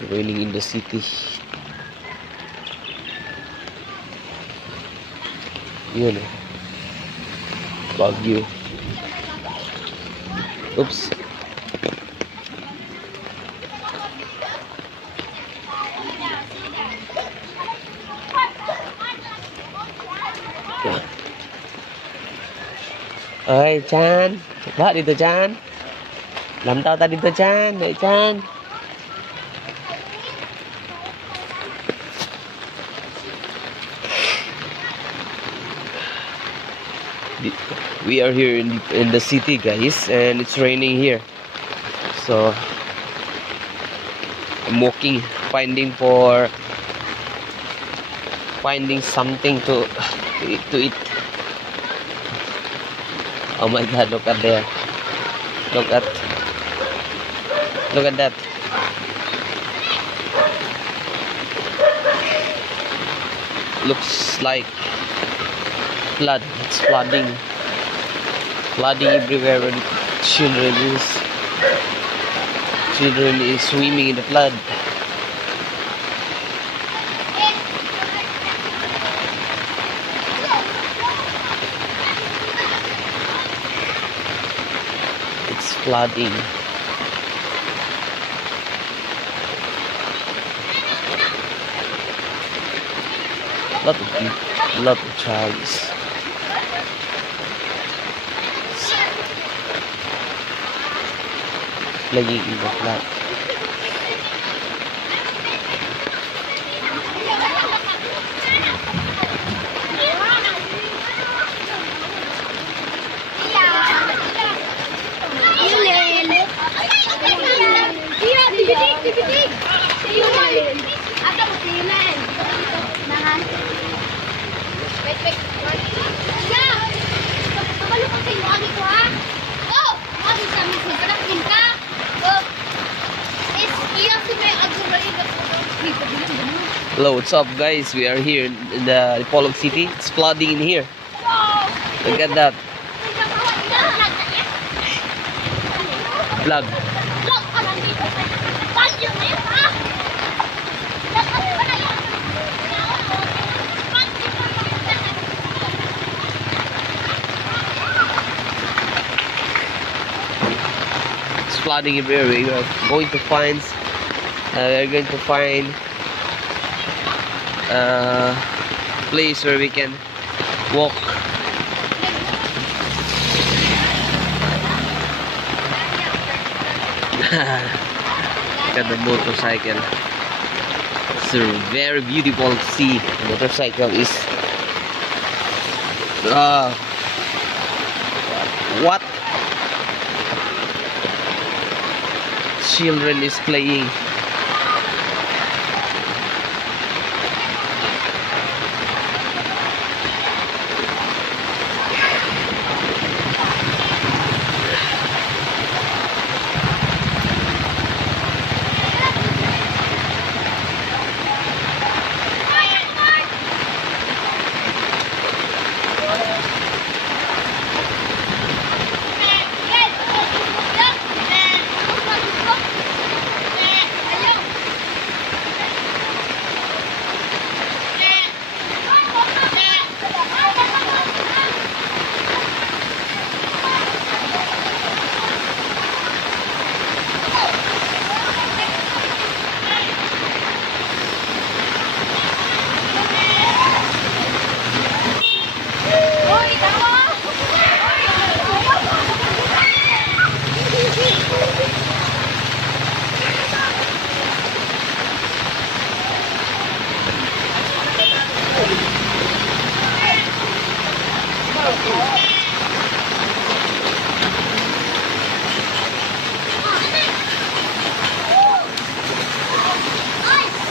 It's raining in the city. Yun eh. Baguio. Oops. Ơi Chan, bác dito Chan. Làm tao ta dito Chan, này Chan. We are here in the city, guys, and it's raining here. So I'm walking, finding something to eat. Oh my God! Look at there. Look at that. Looks like flood. It's flooding everywhere, and children is swimming in the flood. It's flooding. Lot of childs. Playing in the flood. Hello, what's up guys? We are here in the Polog City. It's flooding in here. Look at that. Vlog. It's flooding everywhere. We are going to find place where we can walk. Look at the motorcycle. It's very beautiful to see. The motorcycle is what? Children is playing.